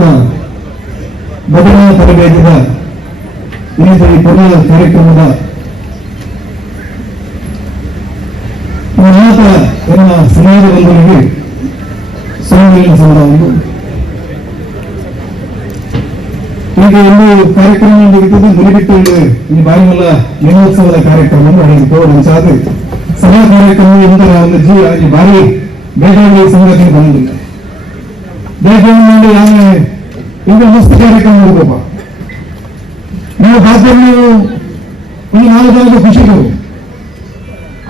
ಮತ್ತು ಭಜನಾ ತರಬೇತಿದ ವಿವಿಧ ಈ ಪೂರ್ಣ ಕಾರ್ಯಕ್ರಮದ ಉನ್ನತ ಎನ್ನ ಸಮಾಜ ಬಂಧುಗಳಿಗೆ ಸ್ವಾಮಿಗಳ ಸಮುದಾಯವು ಈಗ ಒಂದು ಕಾರ್ಯಕ್ರಮ ನಡೀತದೆ ಮುರಿಬಿಟ್ಟು ಈ ಬಾಯಿಮಲ್ಲ ಲಿಂಗೋತ್ಸವದ ಕಾರ್ಯಕ್ರಮ ನಡೆಯಿತು ಒಂದು ಸಾಧು ಸಭಾ ಕಾರ್ಯಕ್ರಮ ಎಂದರ ಒಂದು ಜೀವ ಈ ಬಾರಿ ಬೇಗ ಸಂಗತಿ ಬಂದಿಲ್ಲ ಬೇಗ ಮಾಡಿ ಆಮೇಲೆ ಈಗ ಮಸ್ತ್ ಕಾರ್ಯಕ್ರಮ ನೋಡ್ಕೋಪ ನೀವು ಬಾಧ್ಯರು ಈ ನಾಲ್ಕು ಖುಷಿ ಖುಷಿಗಳು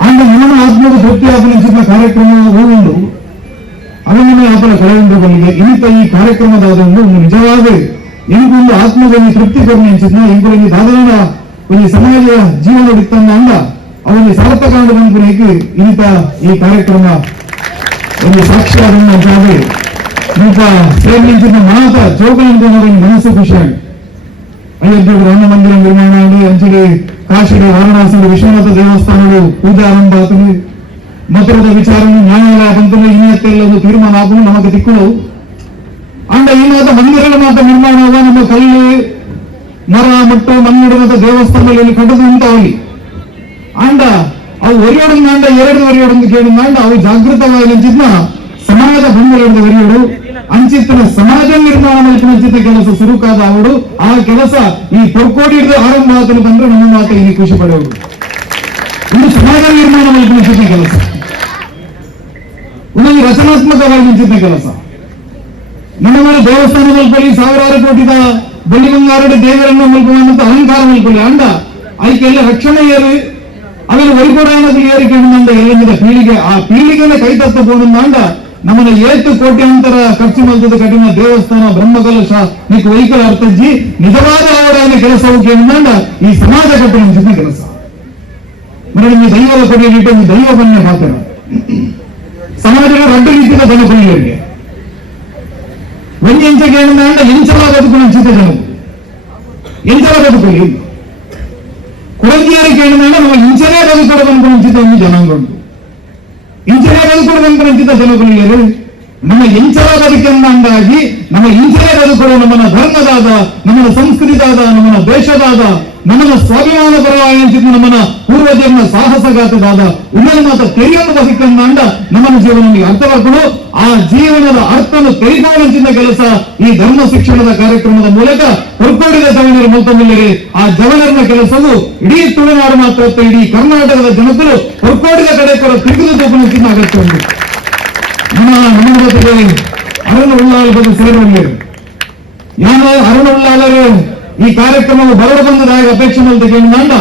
ಆಗ ನನ್ನ ಆತ್ಮದ ತೃಪ್ತಿ ಅಭಿನಯಿಸಿದ ಕಾರ್ಯಕ್ರಮ ಹೂವುಂಡು ಅವನಿಗೆ ಆತನ ಕಳೆಯುಂಡುಗಳಿಗೆ ಇಂಥ ಈ ಕಾರ್ಯಕ್ರಮದ ಒಂದು ನಿಜವಾದ ಇಂದೊಂದು ಆತ್ಮದಲ್ಲಿ ತೃಪ್ತಿ ಪರಿಣಿಸಿದ ಇಂಕೊಳಗೆ ಸಾಧಾರಣ ಒಂದು ಸಮಾಜ ಜೀವನ ಬಿತ್ತಂದ ಅಂದ ಅವನಿಗೆ ಸಾರ್ಥಕಾಂಡ ಬಂದ ಈ ಕಾರ್ಯಕ್ರಮ ಒಂದು ಸಾಕ್ಷಿಯಾದ ಜಾಗೆ ಇಂಥ ಸೇವಿಂಚಿನ ಮಾತ ಚೌಕಲಿಂದ ಮನಸ್ಸು ಖುಷಿಯಾಗಿ ಅಯೋಧ್ಯೆಗೆ ರಾಮ ಮಂದಿರ ನಿರ್ಮಾಣ ಆಗಿ ಅಂಚಿಗೆ ಕಾಶಿಗೆ ವಾರಣಾಸಿಗೆ ವಿಶ್ವನಾಥ ದೇವಸ್ಥಾನಗಳು ಪೂಜಾ ಆರಂಭ ಆತನು ಮಥುರದ ವಿಚಾರನು ನ್ಯಾಯಾಲಯ ಬಂತನು ಇನ್ನತ್ತೆಲ್ಲ ಒಂದು ತೀರ್ಮಾನ ಆಗಲು ನಮಗೆ ದಿಕ್ಕಳು ಅಂಡ ಈ ಮಾತ ಮಂದಿರಗಳ ಮಾತ ನಿರ್ಮಾಣ ಆಗ ನಮ್ಮ ಕಲ್ಲು ಮರ ಮಟ್ಟು ಮಣ್ಣಿಡದ ದೇವಸ್ಥಾನದಲ್ಲಿ ಕಟ್ಟದು ಉಂಟಾಗಲಿ ಅಂಡ ಅವು ಒರಿಯೋಡಂದ ಅಂಡ ಎರಡು ಒರಿಯೋಡಂದು ಕೇಳಿದ ಅಂಡ ಅವು ಜಾಗೃತವಾಗಿ ನಿಂಚಿದ್ನ ಸಮಾಜ ಬಂಧುಗಳಿಂದ ಒರಿಯೋಡು ಅಂಚಿತ್ತಿನ ಸಮಾಜ ನಿರ್ಮಾಣ ಮಲ್ಪಿನ ಕೆಲಸ ಸುರುಕಾದ ಅವಳು ಆ ಕೆಲಸ ಈ ಪೊರ್ಕೋಡಿ ಹಿಡಿದು ಆರಂಭ ಆಗಲು ಬಂದ್ರೆ ನಮ್ಮ ಮಾತ ಇಲ್ಲಿ ಖುಷಿ ಪಡೆಯುವುದು ಇದು ಸಮಾಜ ನಿರ್ಮಾಣ ಮಲ್ಪಿನ ಕೆಲಸ. ಇನ್ನೊಂದು ರಚನಾತ್ಮಕವಾಗಿ ನಿಂತಿದ್ದ ಕೆಲಸ. ನಮ್ಮ ಮೇಲೆ ದೇವಸ್ಥಾನ ಮಲ್ಪಲ್ಲಿ ಸಾವಿರಾರು ಕೋಟಿದ ಬೆಳ್ಳಿ ಬಂಗಾರದ ದೇವರನ್ನು ಮಲ್ಕೊಳ್ಳುವಂತ ಅಹಂಕಾರ ಮಲ್ಕೊಳ್ಳಿ. ಅಂಡ ಆಯ್ಕೆಲ್ಲ ರಕ್ಷಣೆ ಏರಿ ಅವನು ವರಿಕೊಡಾನದಲ್ಲಿ ಏರಿಕೆ ಎಲ್ಲ ಪೀಳಿಗೆ, ಆ ಪೀಳಿಗೆನೆ ಕೈ ತತ್ತ ಅಂಡ ನಮ್ಮನ್ನ ಏತು ಕೋಟ್ಯಾಂತರ ಖರ್ಚು ಮಲ್ತದ ಕಠಿಣ ದೇವಸ್ಥಾನ ಬ್ರಹ್ಮಕಲಶ ನೀಕು ವೈಕಲ ಅರ್ಥಜ್ಜಿ ನಿಜವಾದ ಅವರ ಕೆಲಸವು ಕೇಳಿದಂಡ ಈ ಸಮಾಜ ಕಟ್ಟಣ ಚಿನ್ನ ಕೆಲಸ మరి మీ దైవాల కొనేటట్టు మీ దైవ పని మాత్రం సమాజంలో రెండు ರೀತಿಯ ಜನ ಕೊನೆಯವರಿಗೆ ಒಂದು ಎಂಚ ಕೇಳಿದ ಅಂದ್ರೆ ಎಂಚಲ ಬದುಕು ಚಿತ್ತ ಜನ ಎಂಚಲ ಬದುಕಲಿ ಕುಳಂಜಿಯಾರಿ ಕೇಳಿದ ನಮ್ಮ ಇಂಚನೇ ಬದುಕೋದು ಅನ್ಕೊಂಚಿತ ಒಂದು Y se la va a encontrar un plantito solo con el lleno. ನಮ್ಮ ಅಂದಾಗಿ ನಮ್ಮ ಇಂಚನೇ ಬದುಕಲು ನಮ್ಮನ್ನ ಧರ್ಮದಾದ, ನಮ್ಮನ್ನ ಸಂಸ್ಕೃತಿದಾದ ನಮ್ಮನ ದೇಶದಾದ, ನಮ್ಮನ್ನ ಸ್ವಾಭಿಮಾನ ಪರವಾಗಿ ನಮ್ಮನ ನಮ್ಮನ್ನ ಪೂರ್ವಜರನ್ನ ಸಾಹಸಗಾತದಾದ ಉನ್ನತ ಮಾತ ತೆರೆಯನ್ನು ಬದುಕನ್ನ ಅಂಡ ನಮ್ಮನ್ನ ಜೀವನಕ್ಕೆ ಅರ್ಥವಾಗಲು ಆ ಜೀವನದ ಅರ್ಥವನ್ನು ತೆರೆಯುವಂತಿದ್ದ ಕೆಲಸ ಈ ಧರ್ಮ ಶಿಕ್ಷಣದ ಕಾರ್ಯಕ್ರಮದ ಮೂಲಕ ಹೊರಕೋಡಿದ ಜವನರು ಮಲ್ತೊಂದಿಲ್ಲರೆ ಆ ಜವನರ್ನ ಕೆಲಸವು ಇಡೀ ತುಳುನಾಡು ಮಾತ್ರ ಇಡೀ ಕರ್ನಾಟಕದ ಜನತರು ಹೊರಕೋಡಿದ ಕಡೆ ಕೂಡ ತಿರುಗಿದು ತಗೊಂಡಿನ ಅಗತ್ಯ ಉಂಟು ನಮ್ಮ ನಮ್ಮ ಜೊತೆಗೆ ಅರುಣ ಉಳ್ಳಾಲ ಬಂದು ಸೇರುವಲ್ಲಿ ಯಾನ ಅರುಣ ಉಳ್ಳಾಲರು ಈ ಕಾರ್ಯಕ್ರಮವು ಬರಡು ಬಂದದಾಗ ಅಪೇಕ್ಷೆ ಮೇಲೆ ತೆಗೆದುಕೊಂಡ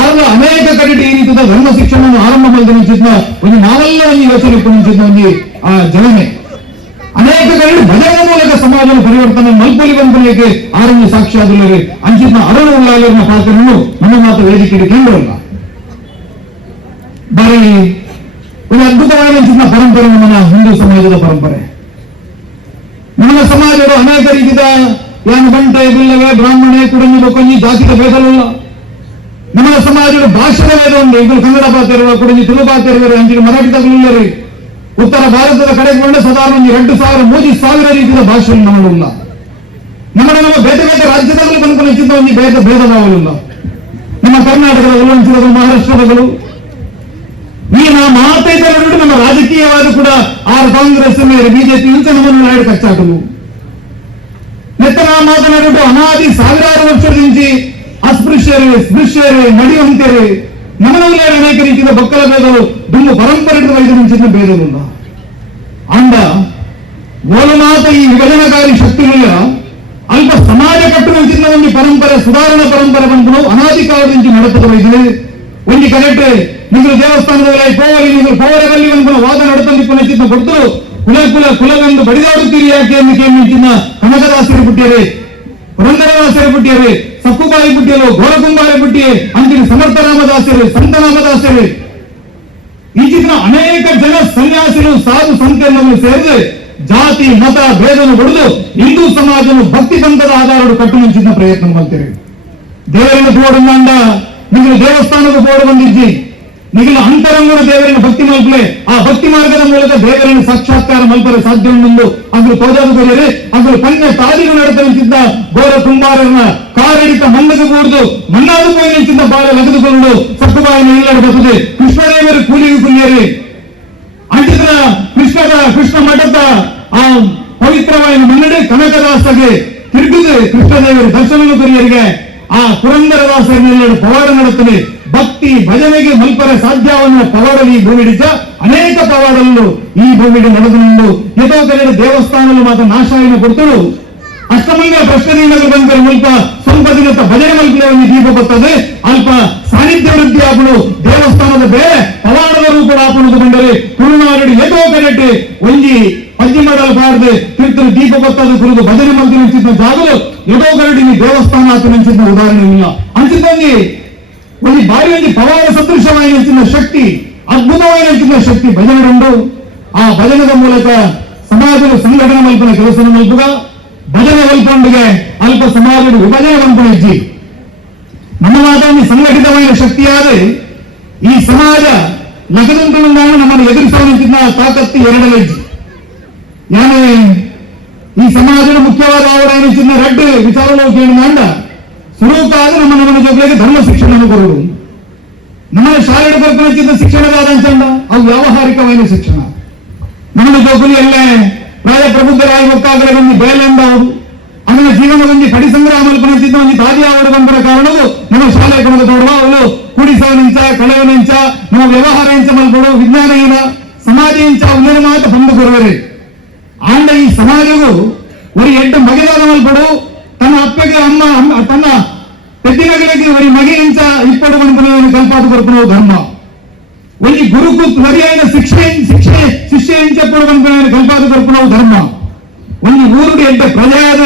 ಆಗ ಅನೇಕ ಕಡೆ ಈ ರೀತಿಯ ಧರ್ಮ ಶಿಕ್ಷಣವನ್ನು ಆರಂಭ ಮಾಡಿದ ಮುಂಚಿತ ಒಂದು ನಾವೆಲ್ಲ ಒಂದು ಯೋಚನೆ ಮುಂಚಿತ ಒಂದು ಆ ಜನನೆ ಅನೇಕ ಕಡೆ ಭಜನೆ ಮೂಲಕ ಸಮಾಜದ ಪರಿವರ್ತನೆ ಮಲ್ಪಲಿ ಬಂದಲಿಕ್ಕೆ ಆರಂಭ ಸಾಕ್ಷಿಯಾದಲ್ಲಿ ಅಂಚಿತ ಅರುಣ ಉಳ್ಳಾಲರಿನ ಪಾತ್ರವನ್ನು ನಮ್ಮ ಮಾತು ವೇದಿಕೆಗೆ ಕೇಂದ್ರವಲ್ಲ ಬಾರಿ ಒಂದು ಅದ್ಭುತವಾದ ಚಿನ್ನ ಪರಂಪರೆ ನಮ್ಮ ಹಿಂದೂ ಸಮಾಜದ ಪರಂಪರೆ. ನಮ್ಮ ಸಮಾಜವು ಅನೇಕ ರೀತಿಯ ಏನು ಬಂಟೆ ಬಿಲ್ಲವೆ ಬ್ರಾಹ್ಮಣೆ ಕುಡಂಜಿ ಬೊಕ್ಕಂಜಿ ಜಾತಿಕ ಭೇದವಿಲ್ಲ ನಮ್ಮ ಸಮಾಜದ ಭಾಷೆದ ಭೇದ ಈಗ ಕನ್ನಡ ಭಾಷೆರುವ ಕುಡಂಜಿ ತುಳು ಭಾಷೆರುವರು ಅಂಚಿಗೆ ಮರಾಠಿ ತಗಲಿಲ್ಲರಿ ಉತ್ತರ ಭಾರತದ ಕಡೆಗೆ ಬಂದ ಸಾಧಾರಣ ಒಂದು ಎರಡು ಸಾವಿರ, ಮೂರು ಸಾವಿರ ರೀತಿಯ ಭಾಷೆ ನಮ್ಮಲ್ಲ ನಮ್ಮ ನಮ್ಮ ಬೇರೆ ಬೇರೆ ರಾಜ್ಯದಲ್ಲೂ ಬಂದ್ಕೊಂಡು ಚಿಂತ ಒಂದು ಭೇದ ಭೇದಭಾವವಿಲ್ಲ ನಮ್ಮ ಕರ್ನಾಟಕದಲ್ಲೂ ಹಂಚಿದವರು ಮಹಾರಾಷ್ಟ್ರದಗಳು ಈ ನಾ ಮಾತೈದರನ್ನು ನಮ್ಮ ರಾಜಕೀಯವಾದ ಕೂಡ ಆರ್ ಕಾಂಗ್ರೆಸ್ ಮೇಲೆ ಬಿಜೆಪಿ ಇಂತ ನಮ್ಮನ್ನು ನಾಡು ಕಚ್ಚಾಟವು ನೆತ್ತ ನಾ ಮಾತನಾಡಿಟ್ಟು ಅನಾದಿ ಸಾವಿರಾರು ವರ್ಷದಿಂಚಿ ಅಸ್ಪೃಶ್ಯರು ಸ್ಪೃಶ್ಯರು ನಡೆಯುವಂತರು ನಮ್ಮನಲ್ಲಿ ಅನೇಕ ರೀತಿಯ ಬಕ್ಕಲ ಭೇದವು ದುಂಬು ಪರಂಪರೆ ವೈದ್ಯ ಮುಂಚಿನ ಭೇದವಿಲ್ಲ ಅಂದ ಓಲನಾಥ ಈ ವಿಭಜನಕಾರಿ ಶಕ್ತಿಗಳಿಲ್ಲ ಅಲ್ಪ ಸಮಾಜ ಕಟ್ಟುವಂಚಿನ ಒಂದು ಪರಂಪರೆ ಸುಧಾರಣಾ ಪರಂಪರೆ ಬಂದು ಅನಾದಿ ಕಾಲದಿಂದ ನಡೆತದ ವೈದ್ಯರು ಒಂದು ಕರೆಕ್ಟ್ ನೀವು ದೇವಸ್ಥಾನದಲ್ಲಿ ಪೋವಲಿ ನೀವು ಪೋವರದಲ್ಲಿ ಒಂದು ವಾದ ನಡೆತಂದಿಪ್ಪು ನೆಚ್ಚಿನ ಕೊಡ್ತು. ಕುಲ ಕುಲ ಕುಲವೆಂದು ಬಡಿದಾಡುತ್ತೀರಿ ಯಾಕೆ ಎಂದು ಕೇಳಿನ ಕನಕದಾಸರು ಬಿಟ್ಟಿಯರೆ ಪುರಂದರದಾಸರು ಬಿಟ್ಟಿಯರೆ ಸಕ್ಕುಬಾಯಿ ಬಿಟ್ಟಿಯರು ಘೋರಕುಂಬಾರಿ ಬಿಟ್ಟಿ ಅಂತಿನ ಸಮರ್ಥರಾಮದಾಸರು ಸಂತರಾಮದಾಸರು ಚಿತ್ರ ಅನೇಕ ಜನ ಸನ್ಯಾಸಿಗಳು, ಸಾಧು ಸಂತೆಯನ್ನು ಸೇರಿದ್ರೆ ಜಾತಿ, ಮತ, ಭೇದವನ್ನು ಹೊಡೆದು ಹಿಂದೂ ಸಮಾಜವನ್ನು ಭಕ್ತಿ ಸಂತದ ಆಧಾರರು ಕಟ್ಟುವಂಚಿನ ಪ್ರಯತ್ನ ಮಾಡ್ತೇವೆ ದೇವರಿಗೆ ಬೋರ್ಡ್ ಅಂದ ನಿಮಗೆ ದೇವಸ್ಥಾನದ ಬೋರ್ಡ್ ಬಂದಿದ್ದಿ. ನಿಮ್ಮ ಅಂತರಂಗದ ದೇವರಿನ ಭಕ್ತಿ ಮಲ್ಪಲೆ ಆ ಭಕ್ತಿ ಮಾರ್ಗದ ಮೂಲಕ ದೇವರನ್ನು ಸಾಕ್ಷಾತ್ಕಾರ ಮಲ್ಪರ ಸಾಧ್ಯವೆಂದು ಅದು ಅಂದ್ರೆ ಕಣ್ಣ ಕನ್ಯ ತಾದಿಗೂ ನಡೆದುವಂತಿದ್ದ ಗೋರ ಕುಂಬಾರರನ್ನ ಕಾರಿಡಿತ ಮನ್ನದು ಮಣ್ಣಾದ ಮನ್ನಾದು ನಿಂತಿದ್ದ ಬಾಲ ನಗದುಕೊಂಡು ಸಕ್ಕುಬಾಯನ್ನು ಇಲ್ಲಡಬಹುದು ಕೃಷ್ಣದೇವರು ಕೂಲಿಗೆ ಕುಲಿಯರಿ ಅಂಟಿದ್ರ ಕೃಷ್ಣದ, ಕೃಷ್ಣ ಮಠದ, ಆ ಪವಿತ್ರವಾಯಿನ ಮನ್ನಡೆ ಕನಕದಾಸಗೆ ತಿರುಗಿದೆ ಕೃಷ್ಣದೇವರ ದರ್ಶನ ಕೊರಿಯರಿಗೆ. ಆ ಪುರಂದರದಾಸರನ್ನೆಲ್ಲರೂ ಪವಾಡ ನಡುತ್ತದೆ ಭಕ್ತಿ ಭಜನೆಗೆ ಮಲ್ಪರೆ ಸಾಧ್ಯವನ್ನ ಪವಾಡಲಿ ಭೂಮಿಡಿച്ച ಅನೇಕ ಪವಾಡಲು ಈ ಭೂಮಿಡಿ ನಡೆದುಕೊಂಡು ಎದೋ ಕನ್ನಡ ದೇವಸ್ಥಾನದಲ್ಲಿ ಮಾತ್ರ ನಾಶಾಯನ ಕೊಡ್ತಳು ಅಷ್ಟಮಂಗ ಪ್ರಶ್ನೆಗಳು ಬಂದರೆ ಮುಲ್ಪ ಸ್ವಲ್ಪ ದಿನದ ಭಜನೆ ಮಲ್ಪಲೆ ದೀಪ ಬರ್ತದೆ. ಅಲ್ಪ ಸಾನ್ನಿಧ್ಯ ವೃದ್ಧಿ ಆಪಣು ದೇವಸ್ಥಾನದ ಬೇರೆ ಪವಾಡದ ರೂಪ ಆಪಣದು ಬಂದರೆ ತುಳುನಾಡು ಏಕೋ ಕರೆಟ್ಟು ಒಂಜಿ ಪದ್ಯ ಮಾಡಲು ಬಾರದೆ ತಿರುತ್ತಲು ದೀಪ ಬರ್ತದೆ ಕುರಿತು ಭಜನೆ ಮಲ್ಪಲೆ ನಿಂಚಿದ್ದ ಜಾಗಲು ಏಕೋ ಕನ್ನಡಿ ದೇವಸ್ಥಾನ ಆತನ ಉದಾಹರಣೆ ಇಲ್ಲ. ಅಂಚಿದ್ದಂಗೆ ಒಂದು భార్యని ಪವಾಡ ಸದೃಶವಾದ ಶಕ್ತಿ ಅದ್ಭುತವಾದ ಶಕ್ತಿ ಭಜನೆ ಉಂಟು ಆ ಭಜನದ ಮೂಲಕ ಸಮಾಜದ ಸಂಘಟನೆ ಮಲ್ಪನ ಕೆಲಸ ಮಲ್ಪುಗ, ಭಜನೆ ಮಲ್ಪೊಂಡಿಗೆ ಅಲ್ಪ ಸಮಾಜದ ವಿಭಜನೆ ಮಲ್ಪನ ನಮ್ಮ ಮಾತೊಂದು ಸಂಘಟಿತವಾದ ಶಕ್ತಿಯಾದರೆ ಈ ಸಮಾಜ ನಗದಂತೂ ನಾವು ಎದುರಿಸಲು ನಿಂತಿದ್ದ ತಾಕತ್ತು ಎರಡನೇ ಇಜ್ಜಿ ಯಾನೇ ಈ ಸಮಾಜದ ಮುಖ್ಯವಾದ ಅವರ ಚಿನ್ನ ರೆಡ್ ವಿಚಾರಗಳು ಕೇಳಿದ ಸ್ವರೂಪಾದ ನಮ್ಮ ನಮ್ಮ ಜೊತೆಗೆ ಧರ್ಮ ಶಿಕ್ಷಣ ಕೊಡುವುದು ನಮ್ಮ ಶಾಲೆಯ ಬರ್ಕೊಂಡ ಶಿಕ್ಷಣವಾದ ಅಂಚಂಡ ಅವು ವ್ಯಾವಹಾರಿಕವಾದ ಶಿಕ್ಷಣ ನಮ್ಮ ಜೋಗುಲಿ ಎಲ್ಲೇ ಪ್ರಾಯ ಪ್ರಬುದ್ಧರಾಗಿ ಒಕ್ಕಾಗಲೇ ಒಂದು ಬೇಲೆಂದ ಅವರು ಅವನ ಜೀವನದೊಂದು ಪಡಿ ಸಂಗ್ರಹ ಮಲ್ಪನಿದ್ದ ಒಂದು ತಾದಿ ಆವಡ ಬಂದರ ಕಾರಣವು ನಮ್ಮ ಶಾಲೆ ಕಣದ ತೋಡುವ ಅವಳು ಕೂಡಿಸವನಿಂಚ ಕಳೆಯವನಿಂಚ ನಮ್ಮ ವ್ಯವಹಾರ ಇಂಚ ಮಲ್ಪಡು ವಿಜ್ಞಾನ ಏನ ಸಮಾಜ ಇಂಚ ಅವನ ಮಾತು ಬಂದು ಕೊರುವರೆ ಆಂಡ ಈ ಸಮಾಜವು ಬಂದು ಕಲ್ಪಾದ ಕೊರಪುನ ಧರ್ಮ. ಒಂದು ಊರಿಗೆ ಎಂಟ ಪ್ರಜೆಯಾದ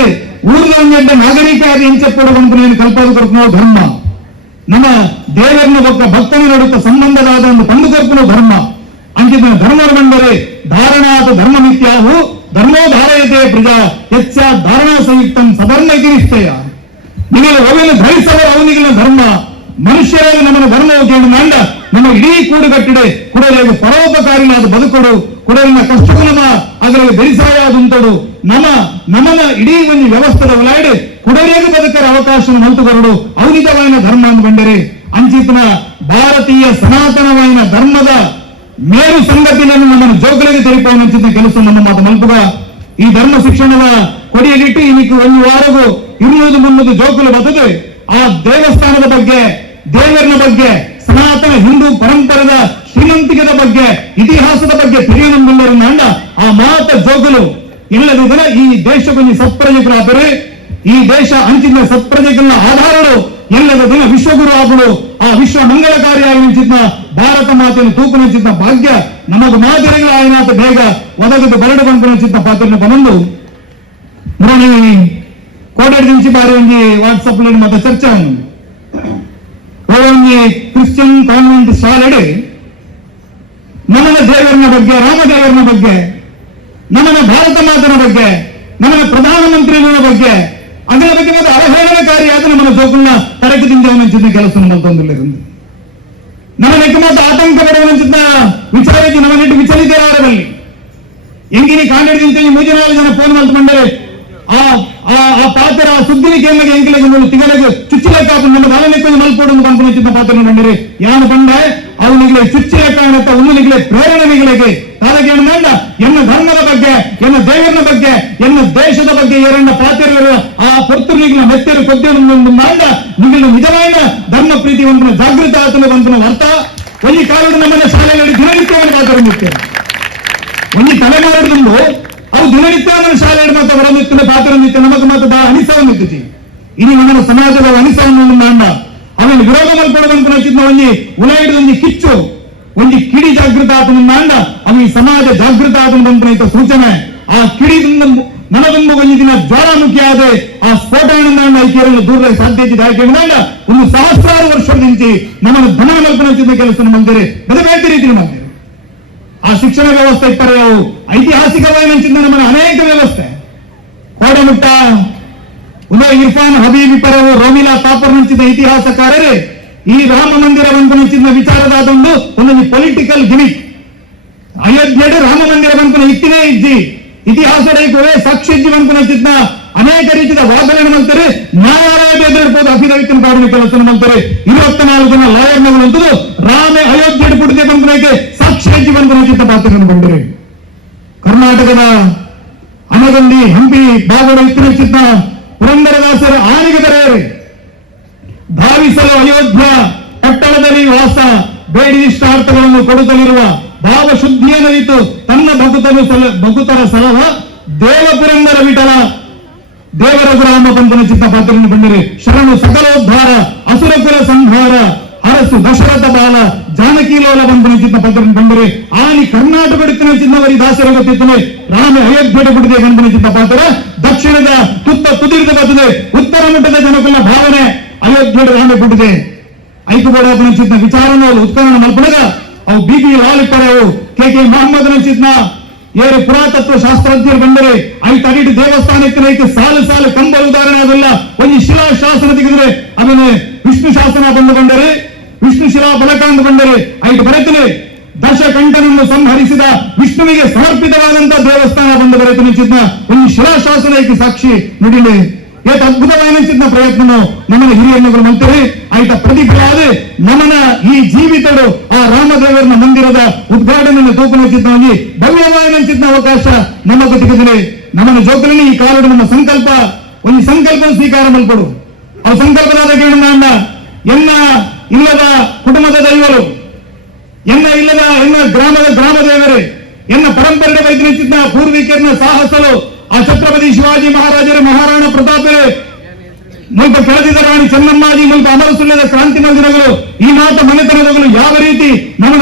ಊರಿನ ಒಂದು ಎಂಟ ನಾಗರಿಕ ಆದ ಎಂಚಪ್ಪಡು ಬಂದು ಕಲ್ಪಾದ ಧರ್ಮ. ನಮ್ಮ ದೇವರನ್ನ ಒಬ್ಬ ಭಕ್ತನ ನಡುತ್ತ ಸಂಬಂಧದಾದ ಒಂದು ಕಂಡು ಕೊರಪುನ ಧರ್ಮ. ಅಂಚಿದ ಧರ್ಮ ಬಂದರೆ ಧಾರಣಾದ ಧರ್ಮ ನಿತ್ಯಾವು ಧರ್ಮೋ ಧಾರಯತೆ ಪ್ರಜಾ ಹೆಚ್ಚ ಧಾರಣಾ ಸಂಯುಕ್ತಂ ಸಧರ್ಮ ನಿಶ್ಚಯ ನಿಮಗೆ ಅವನು ಧರಿಸುವ ಅವನಿಗಿನ ಧರ್ಮ. ಮನುಷ್ಯರಾಗಿ ನಮ್ಮನ್ನು ಧರ್ಮವು ಕೇಳಿ ಮಾಂಡ. ನಮ್ಮ ಇಡೀ ಕೂಡುಗಟ್ಟಿಡೆ ಕುಡಲಿಗೆ ಪರೋಪಕಾರಿನಾದ ಬದುಕೊಡು. ಕುಡಲಿನ ಕಷ್ಟವು ನಮ್ಮ ಅದರಲ್ಲಿ ಬೆರಿಸಾಯಾದಂತಡು ನಮ್ಮ, ನಮ್ಮನ ಇಡೀ ಒಂದು ವ್ಯವಸ್ಥೆದ ಒಳಗಡೆ ಕುಡಲಿಗೆ ಬದುಕರ ಅವಕಾಶ ಮಂತುಗರಡು ಔನಿತವಾಯಿನ ಧರ್ಮ ಅಂದ್ಕೊಂಡರೆ ಅಂಚಿತನ ಭಾರತೀಯ ಸನಾತನವಾಯಿನ ಧರ್ಮದ ಮೇರು ಸಂಗತಿಯನ್ನು ನಮ್ಮನ್ನು ಜೋಕಲಿಗೆ ತೆರಿಪವನಂಚಿತ ಕೆಲಸ ನಮ್ಮ ಮಾತು ಮಲ್ಪುಗ ಈ ಧರ್ಮ ಶಿಕ್ಷಣದ ಕೊಡಿಯಲಿಟ್ಟು ಇನ್ನಿಕ್ಕೆ ಒಂದು ವಾರಗೂ ಇರುವುದು ಮುನ್ನದು ಜೋಕುಲು ಬರ್ತದೆ ಆ ದೇವಸ್ಥಾನದ ಬಗ್ಗೆ, ದೇವರನ ಬಗ್ಗೆ ಸನಾತನ ಹಿಂದೂ ಪರಂಪರೆದ ಶ್ರೀಮಂತಿಕೆದ ಬಗ್ಗೆ, ಇತಿಹಾಸದ ಬಗ್ಗೆ ತಿಳಿಯನಂಬುಲ್ಲರನ್ನ ಅಂಡ ಆ ಮಾತ ಜೋಗಲು ಇಲ್ಲದಿದ್ದರೆ ಈ ದೇಶದಲ್ಲಿ ಸತ್ಪ್ರಜೆಗಳಾದರೆ, ಈ ದೇಶ ಅಂಚಿನ ಸತ್ಪ್ರಜೆಗಳ ಆಧಾರಗಳು ಇಲ್ಲದ ದಿನ ವಿಶ್ವಗುರು ಆಗಲು. ಆ ವಿಶ್ವ ಮಂಗಳಕಾರಿಯಾಗಿ ನಿಂಚಿದ್ದ ಭಾರತ ಮಾತೆಯನ್ನು ತೂಕು ನಿಂಚಿದ್ದ ಭಾಗ್ಯ, ನಮಗ ಮಾದರಿಗಳ ಆಯ್ನಾಥ ಬೇಗ ಒದಗದು ಬರಡು ಬಂದು ನಿಂಚಿದ್ದ ಪಾತ್ರನ ಬಂದು ನೋಡಿ ಕೋಟೆಡ್ ನಿಂಚಿ ಬಾರಿ ಒಂದು ವಾಟ್ಸಪ್ ಮತ್ತೆ ಚರ್ಚೆ ಕ್ರಿಶ್ಚಿಯನ್ ಕಾನ್ವೆಂಟ್ ಶಾಲೆಡೆ ನಮ್ಮನ ದೇವರನ ಬಗ್ಗೆ ರಾಮದೇವರನ ಬಗ್ಗೆ ನಮ್ಮನ ಭಾರತ ಮಾತನ ಬಗ್ಗೆ ನಮ್ಮನ ಪ್ರಧಾನಮಂತ್ರಿಗಳ ಬಗ್ಗೆ, ಅದರ ಬಗ್ಗೆ ಮತ್ತು ಅವಹೇಳನಕಾರಿಯಾದ ನಮ್ಮನ సోకుండా తరగతించడం ಕೆಲಸ మనతొందలేరుంది నమనకి మొత్తం ఆతంక పడవనంచిన ವಿಚಾರಕ್ಕೆ ನಮ್ಮನ್ನಿಟ್ಟು ವಿಚಲಿತರಾಗಬಲ್ಲಿ ಎಂಗಿನಿ ಕಾಂಡಿಡಿದಂತೆ ಈ ಮೂಜನಾಲ ಜನ ಫೋನ್ ಮಾಡ್ಕೊಂಡ್ರೆ, ಆ ಆ ಪಾತ್ರ, ಆ ಸುದ್ದಿನ ಕೇಂದ್ರಕ್ಕೆ ಎಂಕಿಲಗೆ ಸಿಗಲಿಗೆ ಚುಚ್ಚಲಕ್ಕಾಕೊಂಡು ಮಲನೆಕ್ಕೊಂಡು ಮಲ್ಪೋಡೊಂದು ಪಂಪನಿಚ್ಚಿನ ಪಾತ್ರನ ಬಂದರೆ ಯಾನು ಬಂದೆ? ಅವನಿಗೆ ಶಿಕ್ಷೆಯ ಕಾರಣಕ್ಕೆ, ಅವನಿಗೆ ಪ್ರೇರಣೆಗಳಿಗೆ ಅದಕ್ಕೆ ಏನಂದ ಎನ್ನ ಧರ್ಮದ ಬಗ್ಗೆ, ಎನ್ನ ದೇವರನ ಬಗ್ಗೆ, ಎನ್ನ ದೇಶದ ಬಗ್ಗೆ ಎರಡ ಪಾತ್ರಗಳು ಆ ಪೊರ್ತುನಿಗಿನ ಮೆತ್ತರು ಕೊದ್ದೊಂದು ಮಾಡ ನಿಗಿಲು ನಿಜವಾದ ಧರ್ಮ ಪ್ರೀತಿ ಒಂದು ಜಾಗೃತ ಆತನ ಬಂದ ಅರ್ಥ. ಒಂದು ಕಾಲದ ನಮ್ಮನ್ನ ಶಾಲೆಗಳಲ್ಲಿ ದಿನನಿತ್ಯವನ್ನು ಪಾತ್ರ ಒಂದು ತಲೆಮಾರಿದ್ದು ಅವು ದಿನನಿತ್ಯ ನಮ್ಮ ಶಾಲೆ ಮಾತ ಬರಮಿತ್ತಿನ ಪಾತ್ರ ನಮಗೆ ಮಾತ್ರ ಅನಿಸವನ್ನು ಇತ್ತು ಇನ್ನು ನಮ್ಮ ಸಮಾಜದ ಅನಿಸವನ್ನು ಮಾಡ ಅವನು ವಿರೋಧ ಮಲ್ಪಡದಂತ ನಚ್ಚಿದ್ನ ಒಂದು ಉಲ ಹಿಡಿದು ಒಂದು ಕಿಚ್ಚು. ಒಂದು ಕಿಡಿ ಜಾಗೃತ ಆತನ ಮಾಂಡ. ಅದು ಈ ಸಮಾಜ ಜಾಗೃತ ಆತನ ಸೂಚನೆ. ಆ ಕಿಡಿದಿಂದ ನನಗೊಂದು ಒಂದು ದಿನ ಜ್ವಾಲಾಮುಖಿ ಆದ ಆ ಸ್ಫೋಟವನ್ನು ಐಕ್ಯರನ್ನು ದೂರದ ಸಾಧ್ಯತೆ ಆಯ್ಕೆ ಮಾಡ. ಒಂದು ಸಹಸ್ರಾರು ವರ್ಷದಿಂದ ನಮ್ಮನ್ನು ಧನ ಮಲ್ಪನ ಕೆಲಸ ಬಂದಿರಿ ಬೇರೆ ರೀತಿ ಮಾಡ್ತೀರಿ ಆ ಶಿಕ್ಷಣ ವ್ಯವಸ್ಥೆ ಇಟ್ಟರೆ ಅವು ಐತಿಹಾಸಿಕವಾಗಿ ನೆಂಚಿದ್ದ ನಮ್ಮ ಅನೇಕ ವ್ಯವಸ್ಥೆ. ಕೋಡೆಮುಟ್ಟ ಉಮರ್ ಇರ್ಫಾನ್ ಹಬೀಬಿ ಪರವು ರೋಮಿಲಾ ಪಾಪರ್ ನಂಚಿದ ಇತಿಹಾಸಕಾರರೇ. ಈ ರಾಮ ಮಂದಿರ ನಂಚಿದ ವಿಚಾರದಾದೊಂದು, ಒಂದೊಂದು ಪೊಲಿಟಿಕಲ್ ಗಿಮಿಕ್ ಅಯೋಧ್ಯೆಡೆ ರಾಮ ಮಂದಿರ ಬಂಪನ ಇತ್ತಿನೇ ಇಜ್ಜಿ ಇತಿಹಾಸ ಸಾಕ್ಷಿ ಬಂಪನ ಚಿತ್ನ ಅನೇಕ ರೀತಿಯ ವಾದಗಳನ್ನು ಮಾಡ್ತಾರೆ ನ್ಯಾಯಾಲಯದ ಎದುರಿರ್ಬೋದು ಅಫಿಡವಿತ್ತಿನ ಕಾರಣ ಕೆಲಸ ಇವತ್ತ ನಾಲ್ಕು ಜನ ಲಾಯರ್ನಗಳು ರಾಮೆ ಅಯೋಧ್ಯೆ ಬಿಡದೆ ಬಂಪನಕ್ಕೆ ಸಾಕ್ಷಿ ಬಂಪನ ಚಿತ್ತ ಪಾತ್ರವನ್ನು ಬಂದರೆ ಕರ್ನಾಟಕದ ಅನಗಂಡಿ ಹಂಪಿ, ಬಾಗಡ ಇತ್ತಿನ ಚಿತ್ತ ಪುರಂದರದಾಸರ ಆನೆಗೆ ಬರೆಯರೆ ಧಾವಿಸಲು ಅಯೋಧ್ಯ ಪಟ್ಟಣದಲ್ಲಿ ವಾಸ. ಬೇಡಿದಿಷ್ಟಾರ್ಥಗಳನ್ನು ಕೊಡುತ್ತಲಿರುವ ಭಾವ ಶುದ್ಧಿಯನ್ನರಿತು ತನ್ನ ಭಕ್ತನು ಭಕ್ತರ ಸಲಹ ದೇವಪುರಂದರ ವಿಠಲ. ದೇವರ ಗ್ರಾಮ ಪಂಪನ ಚಿತ್ತ ಪಾತ್ರವನ್ನು ಬಂದರೆ ಶರಣು ಸಕಲೋದ್ಧಾರ, ಅಸುರಕುಲ ಸಂಹಾರ, ಅರಸು ದಶರಥ ಬಾಲ, ಜಾನಕಿ ಲೋಲ ಪಂಪನ ಚಿತ್ತ ಪಾತ್ರವನ್ನು ಬಂದರೆ ಆನಿ ಕರ್ನಾಟಕ ಚಿನ್ನವರಿ ದಾಸರ ಗೊತ್ತಿತ್ತನೆ ರಾಮ ಅಯೋಧ್ಯೆ ಬಿಡದೆ ಬಂಧನ ಚಿತ್ತ ಪಾತ್ರ ದಕ್ಷಿಣದ ತುತ್ತ ತುದಿರಿದ ಬರ್ತದೆ ಉತ್ತರ ಮಟ್ಟದ ಜನಕುಲ ಭಾವನೆ ಅಯೋಧ್ಯೆ ರಾಮ ಬಿಟ್ಟಿದೆ ಐದು ಬೋಡ ಚಿತ್ನ ವಿಚಾರನ ಉತ್ಕರಣ ಮಲ್ಪಡಗ ಅವು B B Lal K K Mohammed ಚಿತ್ನ ಏರು ಪುರಾತತ್ವ ಶಾಸ್ತ್ರಜ್ಞರು ಬಂದರೆ ಐದು ಅಡಿಟ್ ದೇವಸ್ಥಾನಕ್ಕೆ ರೈತ ಸಾಲು ಸಾಲು ಕಂಬಲ ಉದಾಹರಣೆ ಅದಲ್ಲ. ಒಂದು ಶಿಲಾ ಶಾಸನ ತೆಗೆದರೆ ಅದನ್ನು ವಿಷ್ಣು ಶಾಸನ ಬಂದು ಬಂದರೆ ವಿಷ್ಣು ಶಿಲಾ ಫಲಕಾಂತ ಬಂದರೆ ಬಂದು ಬರೆತನೆ ಚಿತ್ನ ಒಂದು ಶಿಲಾಶಾಸನ ಐತಿ ಸಾಕ್ಷಿ ನೀಡಿದೆ ಏಟ್ ಅದ್ಭುತವಾಗಿಸಿದ ಪ್ರಯತ್ನ ನಮ್ಮನ ಹಿರಿಯಣ್ಣಗಳು ಮಂತ್ರಿ ಆಯ್ತ ಪ್ರತಿಫಲಾದೆ ನಮ್ಮನ ಈ ಜೀವಿತರು ಆ ರಾಮದೇವರನ ಮಂದಿರದ ಉದ್ಘಾಟನೆಯನ್ನು ತೂಕನಿಸಿದ್ದಾಗಿ ಚಿತ್ತ ಅವಕಾಶ ನಮ್ಮ ತೆಗೆದಿದೆ ನಮ್ಮನ ಜೋಕರಲ್ಲಿ ಈ ಕಾಲದ ನಮ್ಮ ಸಂಕಲ್ಪ, ಒಂದು ಸಂಕಲ್ಪ ಸ್ವೀಕಾರ ಮಲ್ಪಡು ಆ ಸಂಕಲ್ಪನಾದ ಕೇಳಿದ ಎನ್ನ ಇಲ್ಲದ ಕುಟುಂಬದ ದೈವರು, ಎನ್ನ ಇಲ್ಲದ ಎನ್ನ ಗ್ರಾಮದ ಗ್ರಾಮ ದೇವರೇ ಎನ್ನ ಪರಂಪರೆ ವೈದ್ಯಚಿತ್ತ ಪೂರ್ವಿಕರನ್ನ ಸಾಹಸಲು ಆ ಛತ್ರಪತಿ ಶಿವಾಜಿ ಮಹಾರಾಜರ ಮಹಾರಾಣ ಪ್ರತಾಪರೇ ಮುಲ್ಪ ಕೆಳದಿದ ರಾಣಿ ಚೆನ್ನಮ್ಮಾಜಿ, ಮುಲ್ಪ ಅಮರ ಕ್ರಾಂತಿ ಮಂದಿರಗಳು, ಈ ಮಾತ ಮನೆತನದಗಳು ಯಾವ ರೀತಿ ನಮ್ಮ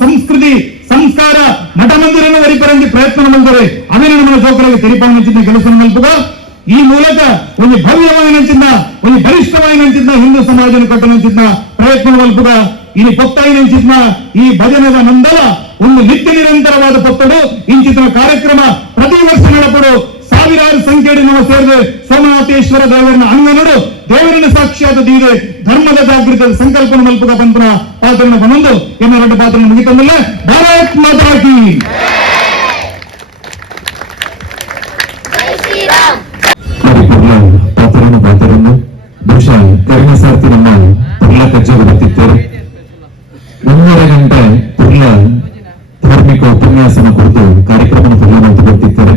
ಸಂಸ್ಕೃತಿ, ಸಂಸ್ಕಾರ ಮಠ ಮಂದಿರನ ವರಿಪರಂಜಿ ಪ್ರಯತ್ನ ಮಾಡಿದರೆ, ಅವೇ ನಮ್ಮ ಸೌಕರ್ಯ ತೆರಿಪಾಂಚಿನ ಕೆಲಸ ಮಲ್ಪುಗ, ಈ ಮೂಲಕ ಒಂದು ಭವ್ಯವಾಯಿನಂಚಿನ ಒಂದು ಬಲಿಷ್ಠವಾಯಿನಂಚಿನ ಹಿಂದೂ ಸಮಾಜನ ಕಟ್ಟನಂಚಿನ ಪ್ರಯತ್ನ ಇಲ್ಲಿ ಇನಿ ಪೊತ್ತಾಯಿನಂಚಿನ ಈ ಭಜನದ ನಂದಲ ಒಂದು ನಿತ್ಯ ನಿರಂತರವಾದ ಪೊತ್ತಡು. ಇಂಚಿನ ಕಾರ್ಯಕ್ರಮ ಪ್ರತಿ ವರ್ಷ ನಡಪಡು. ಸಾವಿರಾರು ಸಂಖ್ಯೆಯಲ್ಲಿ ನಾವು ಸೇರಿದೆ. ಸೋಮನಾಥೇಶ್ವರ ದೇವರನ್ನ ಅಂಗನಡು ದೇವರನ್ನ ಸಾಕ್ಷಿಯಾದ ದೀವೆ ಧರ್ಮದ ಜಾಗೃತ ಸಂಕಲ್ಪ ಮಲ್ಪದ ಪಂಪನ ಪಾತ್ರನ ಬಂದು ಎನ್ನ ಪಾತ್ರ ಮುಗಿತಂದಲ್ಲ. ಭಾರತ್ ಮಾತಾ ಉಪನ್ಯಾಸನ ಕುರಿತು ಕಾರ್ಯಕ್ರಮ ಪುರ್ಲ ಮಾಡ್ತಾ ಬರ್ತಿದ್ದಾರೆ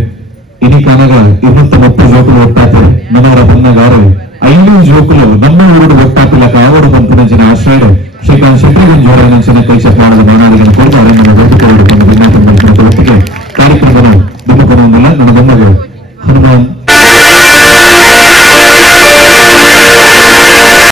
ಇಡೀ ಕಾಲಗ ಇವತ್ತು ಮತ್ತೆ ಜೋಕುಲು ಒಟ್ಟಾತಾರೆ ಮನವರ ಬಂದಗಾರು ಐನೂರು ಜೋಕುಲು ನಮ್ಮ ಊರು ಒಟ್ಟಾಪಿಲ್ಲ ಕಾವಡು ಬಂತು ಜನ ಆಶ್ರಯ ಶ್ರೀಕಾಂತ್ ಶೆಟ್ಟಿ ಜೋಡನ ನಂಚಿನ ಕೈ ಮಾಡಲು ಮಾನಾಡಿಗೆ ಕೊಟ್ಟು ಅವರನ್ನು ಬಂದು